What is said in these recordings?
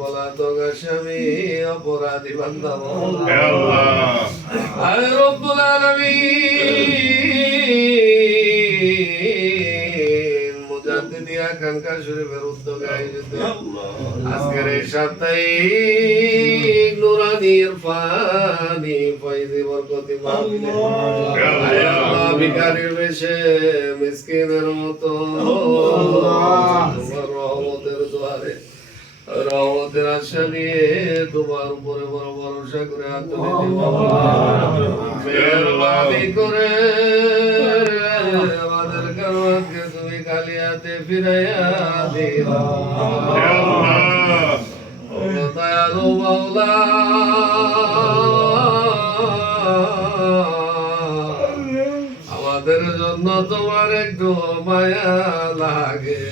বলা দোগা স্বামী অপরাধী মৌলা আয় রব্বুল আলামিন। মুজাদ্দিদি আকাঙ্ক্ষা আজকের এই সাপ্তাহিক নুরানি ইরফানি ফয়জি বরকতি মাহফিলে। মতো। রহমতের আশা নিয়ে তোমার উপরে বড় ভরসা করে মেহরবানি করে আমাদের কারণকে তুমি খালি হাতে ফিরাইয়া দিও দয়ালু মাওলা জন্য তোমার একটু মায়া লাগে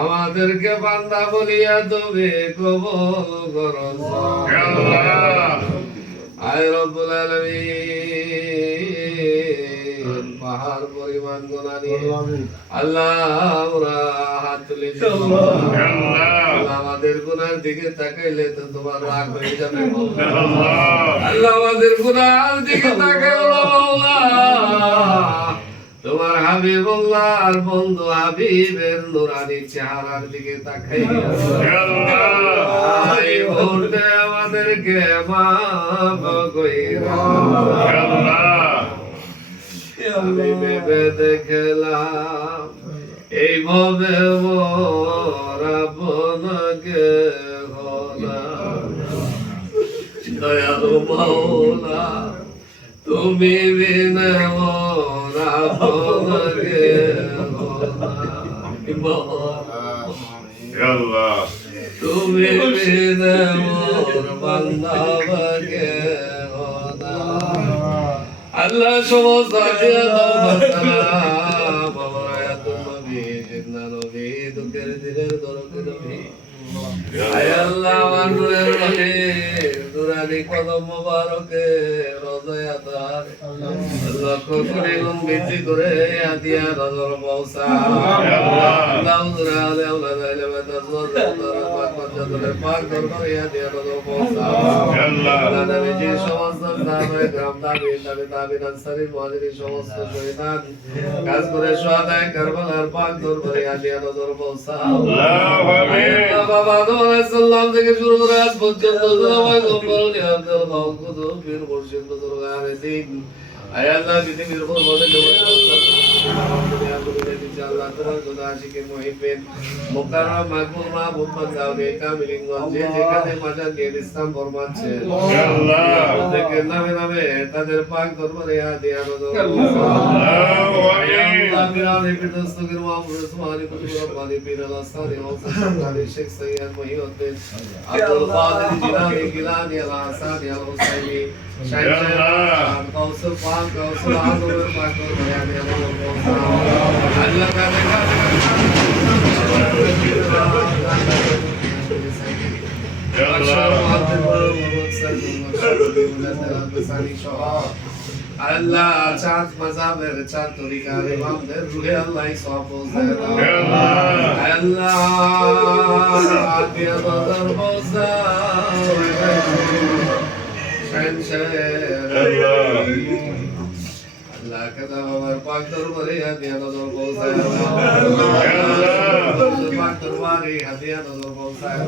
আমাদেরকে বান্দা বলিয়া তুমি কবল করো আয় রব্বুল আলামিন পাহাড় পরিমাণ গুনাহ নিয়ে। আল্লাহ আমরা হাত আল্লাহ। আমাদের গুনার দিকে তাকাইলে তো তোমার রাগ হয়ে যাবে। আল্লাহ। আমাদের গুনার দিকে তোমার হাবিবুল্লাহর বন্ধু হাবিবের নুরানি চেহারার দিকে তাকাই এই মুহূর্তে আমাদেরকে কইরা আমি ভেবে দেখলাম এইভাবে আপনাকে দয়ালু মাওলা তুমি বিনে আপনাকে তুমি বিনে মোর আল্লাহ সমস্ত দিয়া দাও বাবা এত নবী জিন্দা নবী দুঃখের দিনের দরকে নবী। আয় আল্লাহ আমার নবী নুরানি কদম মোবারকে রোজায় আতার লক্ষ কোটি গুণ বৃদ্ধি করে আদিয়া নজর মৌসা আল্লাহ হুজুরে আলে পাক পঞ্চতরে পাক দরবার আদিয়া নজর মৌসা আল্লাহ নবীজি সমস্ত দাবে গ্রাম দাবি দাবি দাবি আনসারি মুহাজিরি সমস্ত শহীদান কাজ করে সোহাদায় কারবালার পাক দরবারে আদিয়া নজর মৌসা আল্লাহ বাবা আদম আলাইহিস সালাম থেকে শুরু করে আজ পর্যন্ত সবাই গম্বর নিহামদুল মাহমুদ পীর মুর্শিদ বুজুর্গ আরে দিন আয় আল্লাহ পৃথিবীর উপর বলে আল্লাহ। তোমার খোদা আশিকের মহিবেন মোকাররম মাকবুল মাহবুব বান্দাওনে কামিলিঙ্গন যে যেখানে মাজার দিয়ে ইসলাম ফরমাচ্ছে প্রত্যেকের নামে নামে তাদের পাক দরবারে হাদিয়া নজর আল্লাহ। বিরানি বিদস্তগির মাহমুদ উসমানী কুতুব রব্বানি পীর আল আসানি ওসান Sheikh Syed Mohiuddin Abdul Qadir Jilani Gilani আল আসানি আল হুসাইনি শাইখ শাইখ কৌসুল পাক কৌসুল আজমের পাক দরবারে হাদিয়া নজর আল্লাহ চাঁদ মাজাবের চাঁদ তরিকার ইমামদের রুহে আল্লাহ সব আল্লাহ আতিয়া দর বসা আল্লাহ কাদা বাবার পাক দরবারে হাতিয়া নজর পৌঁছায় পাক দরবারে হাতিয়া নজর পৌঁছায়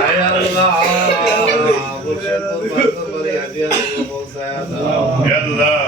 আয় আল্লাহ। মুর্শিদপুর পাক দরবারে হাতিয়া নজর পৌঁছায় আয়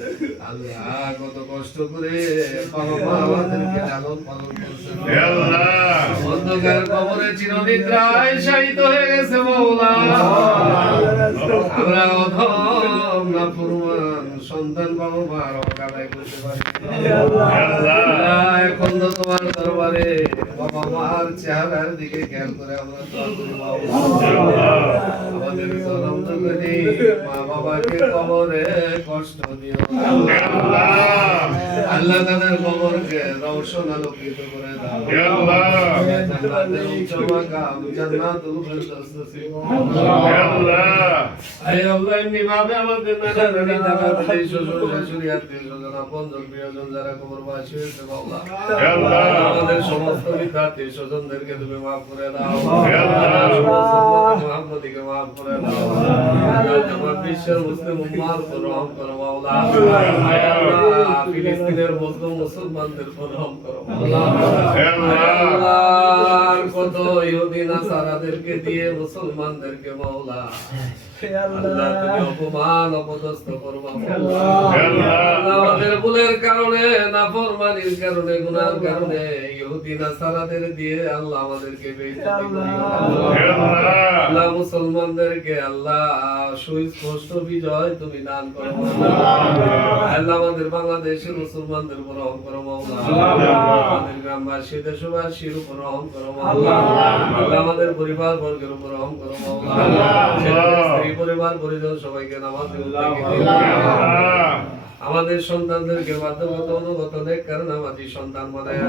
কত কষ্ট করে বাবা আমাদেরকে লালন পালন করছে অন্ধকার কবরে চিরনিদ্রায় শায়িত হয়ে গেছে মৌলা। আমরা অধম না সন্তান মার হক আদায় করতে পারি এখন তো তোমার দরবারে বাবা মার চেহারার দিকে খেয়াল করে আমরা বাবা। আমাদের জনম জগতে মা বাবাকে কবরে কষ্ট দিও। আল্লাহ। তাদের কবরকে রওশন আলোকিত করে দাও। জান্নাতের উচ্চ মাকাম, জান্নাতুল ফেরদৌস নসিব করো। আয় আল্লাহ, এমনিভাবে আমাদের নানা নানি, দাদা দাদি, শ্বশুর শাশুড়ি, আত্মীয় স্বজন, আপনজন, প্রিয়জন যারা কবরবাসী হয়েছে বাবা। আমাদের সমস্ত বিদ্যার্থী স্বজনদেরকে তুমি মাফ করে দাও। সমস্ত মাফ করে দাও। তোমার বিশ্বের মুসলিম উম্মার উপর রহম করো মাওলা। ফিলিস্তিনের মুসলিম মুসলমানদের উপর রহম করো মাওলা। আল্লাহ, আর কত ইহুদি নাসারাদেরকে দিয়ে মুসলমানদেরকে মাওলা। আল্লাহ। তুমি অপমান অপদস্থ করবা আমাদের ভুলের কারণে নাফরমানির কারণে গুনার কারণে ইহুদি নাসারাদের দিয়ে আল্লাহ আমাদেরকে বেইজ্জতি করিও না। আল্লাহ। মুসলমানদেরকে আল্লাহ সুস্পষ্ট বিজয় তুমি দান করো। আল্লাহ আমাদের বাংলাদেশের মুসলমানদের উপর রহম করো মাওলা। আমাদের গ্রামবাসী দেশবাসীর উপর রহম করো মাওলা। আমাদের পরিবার বর্গের উপর রহম করো স্ত্রী পরিবার পরিজন সবাইকে নামাজ আমাদের সন্তানদেরকে বাধ্যগত অনুগত দেখ কারণ আমাদের সন্তান বানায়।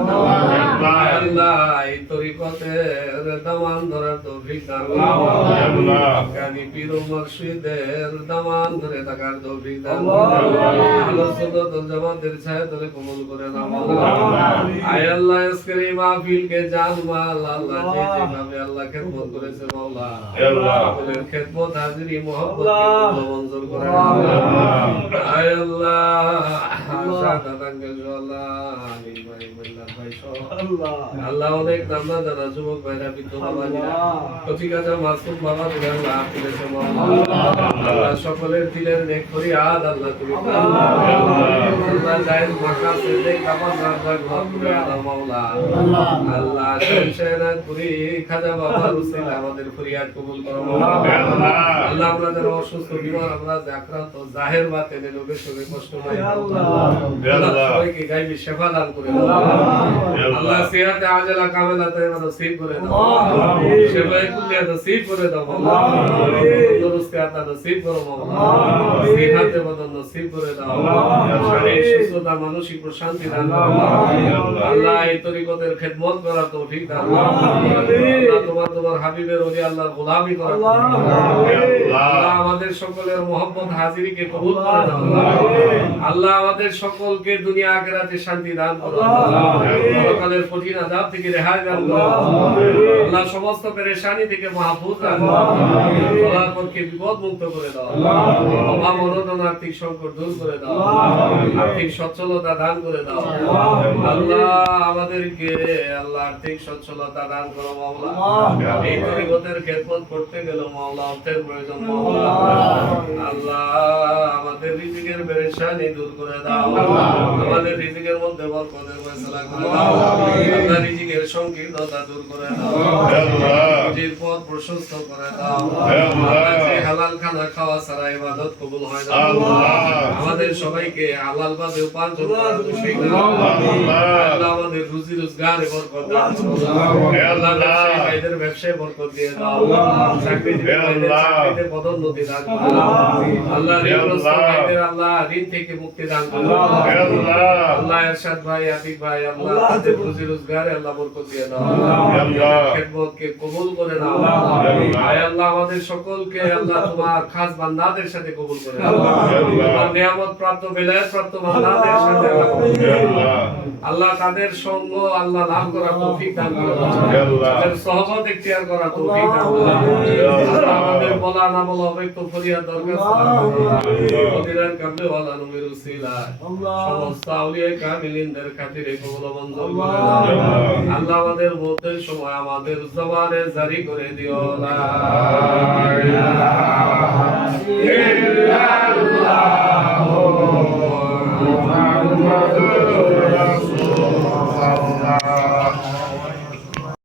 আল্লাহ এই তরিকতের দামান ধরার করো। পীর ও মুর্শিদের দামান ধরে থাকার তৌফিক দান করো। আলো জামাতের ছায়া তলে কবুল করে আয় আল্লাহ আজকের এই মাহফিলকে জান মাল আল্লাহ যে যেভাবে আল্লাহ খেদমত করেছে মাওলা। খেদমত হাজিরি মোহাম্মত মঞ্জুর করে আয় আল্লাহ। uh, আল্লাহ। আল্লাহ অনেক নামনা জানা যুবক ভাইরা তুমি আল্লাহ। আল্লাহ। সকলের দিলের নেক আল্লাহ তুমি আল্লাহ। রাজা ঘর করে আল্লাহ মাওলা। আল্লাহ। খাজা বাবা রুসিল আমাদের ফরিয়াদ কবুল করো। আল্লাহ। যারা অসুস্থ বিমার আমরা আক্রান্ত জাহের বাতেনে লোকের সঙ্গে কষ্ট পাই আল্লাহ। সবাইকে গাইবি শেফা দান করে দাও। আল্লাহ। সিরাতে আজলা কামেলাতে নসিব করে দাও। শেফায়ে কুল্লিয়া নসিব করে দাও তন্দুরুস্তি আতা নসিব করো মাওলা সিহাতে বদন নসিব করে দাও। শারীরিক সুস্থতা মানসিক প্রশান্তি দান করো আল্লাহ। এই তরিকতের খেদমত করা তৌফিক দান করো তোমার তোমার হাবিবের ওলি আল্লাহর গোলামি করা আল্লাহ। আমাদের সকলের মোহাম্মদ হাজিরিকে কবুল করে দাও আল্লাহ। আমাদের সকলকে দুনিয়া আখেরাতে শান্তি দান করো কঠিন আযাব থেকে রেহাই দান করো আল্লাহ সমস্ত পেরেশানি থেকে মাহফুজ রাখো আল্লাহ বিপদ মুক্ত করে দাও। অভাব অনটন আর্থিক সংকট দূর করে দাও। আর্থিক সচ্ছলতা দান করে দাও। আল্লাহ আমাদেরকে আল্লাহ আর্থিক সচ্ছলতা দান করো মাওলা। এই তরিকতের খেদমত করতে গেল মাওলা অর্থের প্রয়োজন মাওলা। আল্লাহ আমাদের রিজিকের পেরেশানি দূর করে দাও। আমাদের রিজিকের মধ্যে বরকতের ফয়সালা করে দাও আল্লাহ রিজিকের সংকীর্ণতা দূর করে দাও। পথ প্রশস্ত করে দাও। হালাল খানা খাওয়া ছাড়া ইবাদত কবুল হয় না। আমাদের সবাইকে হালাল ভাবে উপার্জন আল্লাহ। আমাদের রুজি রোজগারে বরকত আল্লাহ। ব্যবসায়ী ভাইদের ব্যবসায় বরকত দিয়ে দাও। চাকরিতে পদোন্নতি দান করো আল্লাহ। ভাইদের আল্লাহ ঋণ থেকে মুক্তি দান করো আল্লাহ। এরশাদ ভাই আতিক ভাই আল্লাহ রুজি রোজগারে আল্লাহ বরকত দিয়ে দাও। খেদমতকে কবুল করে নাও আয় আল্লাহ আমাদের সকলকে আল্লাহ তোমার খাস বান্দাদের সাথে কবুল করে নাও তোমার নিয়ামত প্রাপ্ত বেলায়েত প্রাপ্ত বান্দাদের সাথে আল্লাহ। আল্লাহ। তাদের সঙ্গ আল্লাহ লাভ করা তৌফিক দান করো তাদের সহবত এখতিয়ার করা তৌফিক দান করো আল্লাহ। আমাদের বলা না বলা অব্যক্ত ফরিয়াদ দরকার কাবলে ওয়ালা রওজা নবীর সমস্ত আউলিয়া কামিলিনদের খাতিরে কবুল মঞ্জুর করে। আল্লাহ আমাদের মধ্যে সময় আমাদের জবানে জারি করে দিও না।